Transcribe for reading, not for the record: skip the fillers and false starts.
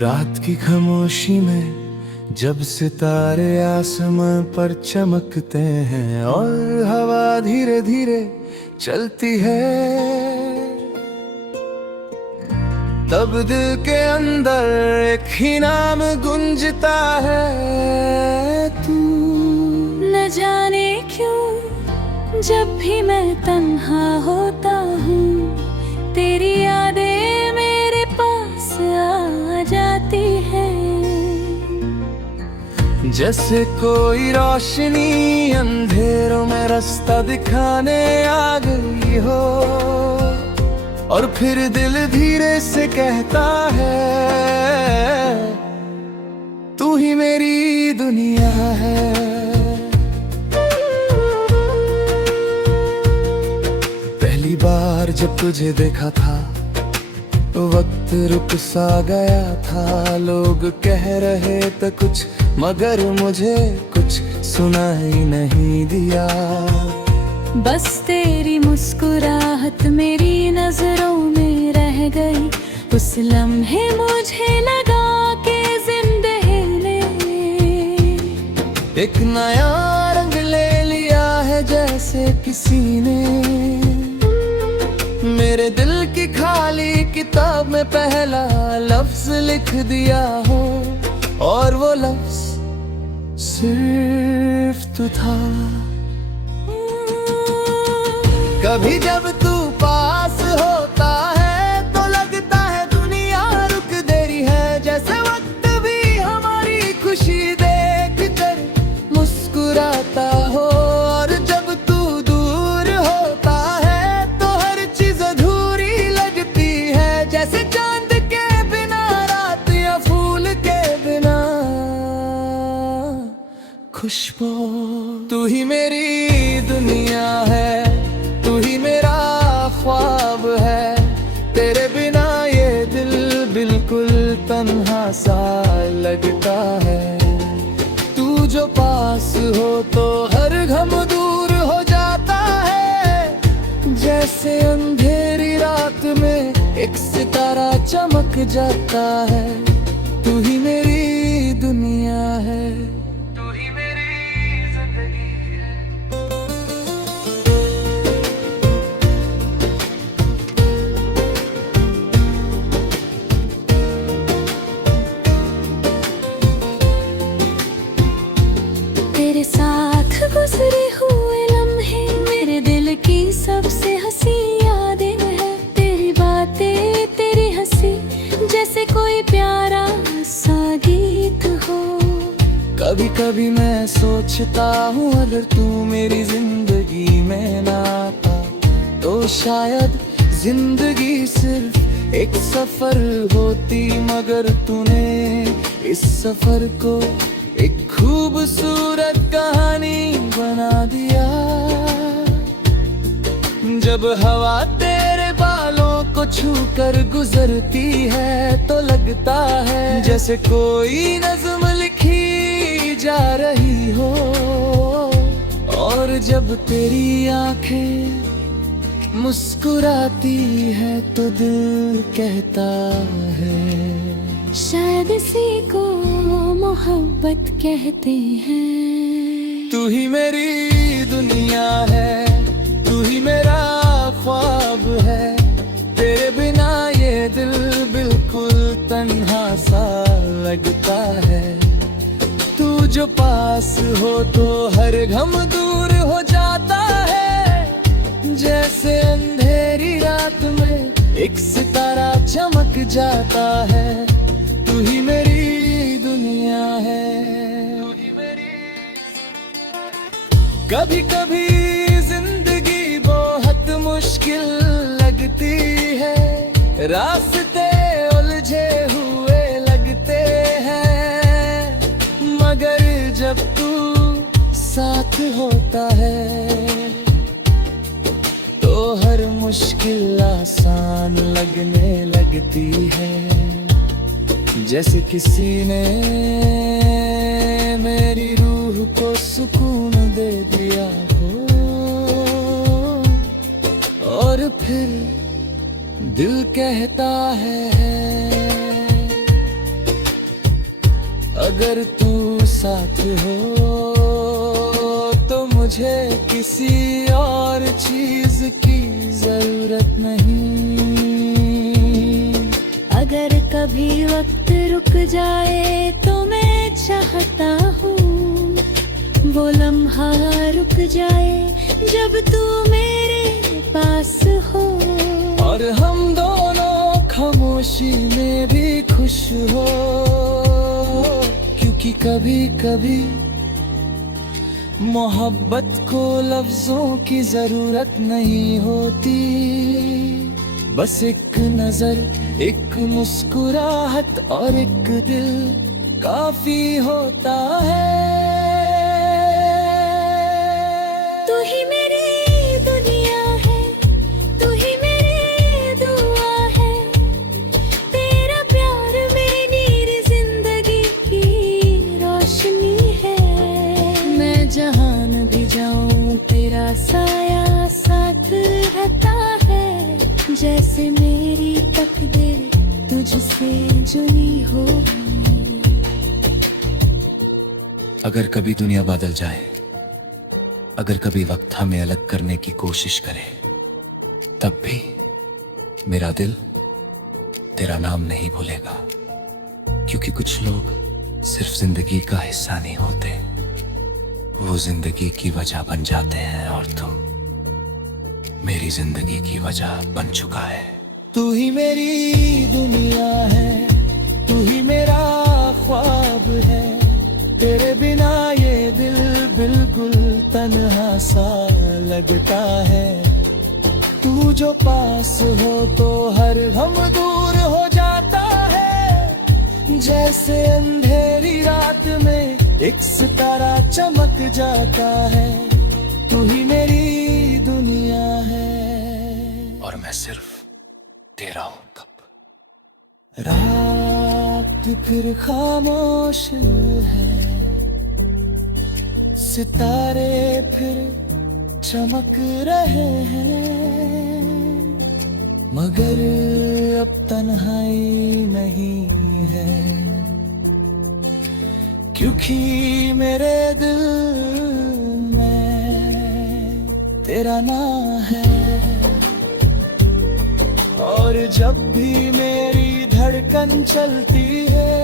रात की खामोशी में जब सितारे आसमां पर चमकते हैं और हवा धीरे धीरे चलती है, तब दिल के अंदर एक ही नाम गूंजता है, तू। न जाने क्यों जब भी मैं तन्हा होता हूँ, तेरी यादें मेरे पास आ जाती है। जैसे कोई रोशनी अंधेरों में रास्ता दिखाने आ गई हो, और फिर दिल धीरे से कहता है, तू ही मेरी दुनिया है। पहली बार जब तुझे देखा था, वक्त रुक सा गया था। लोग कह रहे थे कुछ, मगर मुझे कुछ सुनाई नहीं दिया। बस तेरी मुस्कुराहट मेरी नजरों में रह गई। उस लम्हे मुझे लगा कि जिंदगी ने एक नया रंग ले लिया है, जैसे किसी ने मेरे दिल की खाली किताब में पहला लफ्ज लिख दिया हो, और वो लफ्ज सिर्फ तू था। कभी जब तू पास होता है तो लगता है दुनिया रुक दे रही है, जैसे वक्त भी हमारी खुशी देख कर मुस्कुराता हो। और जब तू दूर होता है तो हर चीज अधूरी लगती है, जैसे चांद के बिना रात या फूल के बिना खुशबू। तू ही मेरी दुनिया है, तू ही मेरा ख्वाब है। तेरे बिना ये दिल बिल्कुल तन्हा सा लगता है। तू जो पास हो तो हर गम दूर हो जाता है, जैसे अंधेरी रात में एक सितारा चमक जाता है। तू ही मेरी दुनिया है, तू ही मेरी जिंदगी है। तेरे साथ गुजरे हुए लम्हे मेरे दिल की सबसे हंसी यादें हैं। तेरी बातें तेरी हंसी जैसे कोई प्यारा सा गीत हो। कभी कभी मैं सोचता हूँ, अगर तू मेरी जिंदगी में ना आता तो शायद जिंदगी सिर्फ एक सफर होती। मगर तूने इस सफर को एक खूबसूरत कहानी बना दिया। जब हवा तेरे बालों को छू कर गुजरती है तो लगता है जैसे कोई नज़्म लिखी जा रही हो। और जब तेरी आंखें मुस्कुराती है तो दिल कहता है, शायद इसी को मोहब्बत कहते हैं। तू ही मेरी दुनिया है, तू ही मेरा ख्वाब है। तेरे बिना ये दिल बिल्कुल तन्हा सा लगता है। तू जो पास हो तो हर गम दूर हो जाता है, जैसे अंधेरी रात में एक सितारा चमक जाता है। तू ही मेरी दुनिया है, तू ही मेरी। कभी कभी जिंदगी बहुत मुश्किल लगती है, रास्ते उलझे हुए लगते हैं। मगर जब तू साथ होता है तो हर मुश्किल आसान लगने लगती है, जैसे किसी ने मेरी रूह को सुकून दे दिया हो। और फिर दिल कहता है, अगर तू साथ हो तो मुझे किसी और चीज की जरूरत नहीं। अगर कभी वक्त रुक जाए तो मैं चाहता हूँ वो लम्हा रुक जाए जब तू मेरे पास हो, और हम दोनों खामोशी में भी खुश हो, क्योंकि कभी कभी मोहब्बत को लफ्जों की जरूरत नहीं होती, बस एक नजर, एक मुस्कुराहट और एक दिल काफी होता है। तू ही मेरी दुनिया है, तू ही मेरी दुआ है, तेरा प्यार मेरी जिंदगी की रोशनी है। मैं जहान भी जाऊं तेरा साया साथ रहता है, जैसे मेरी तकदीर तुझसे जुड़ी हो। अगर कभी दुनिया बदल जाए, अगर कभी वक्त हमें अलग करने की कोशिश करे, तब भी मेरा दिल तेरा नाम नहीं भूलेगा, क्योंकि कुछ लोग सिर्फ जिंदगी का हिस्सा नहीं होते, वो जिंदगी की वजह बन जाते हैं, और तू मेरी जिंदगी की वजह बन चुका है। तू ही मेरी दुनिया है, तू ही मेरा ख्वाब है, तेरे बिना ये दिल बिल्कुल तन्हा सा लगता है। तू जो पास हो तो हर गम दूर हो जाता है, जैसे अंधेरी रात में एक सितारा चमक जाता है। तू ही मेरी दुनिया है, और मैं सिर्फ तेरा हूं। कब रात फिर खामोश है, सितारे फिर चमक रहे हैं, मगर अब तन्हाई नहीं है, क्योंकि मेरे दिल में तेरा नाम है। और जब भी मेरी धड़कन चलती है,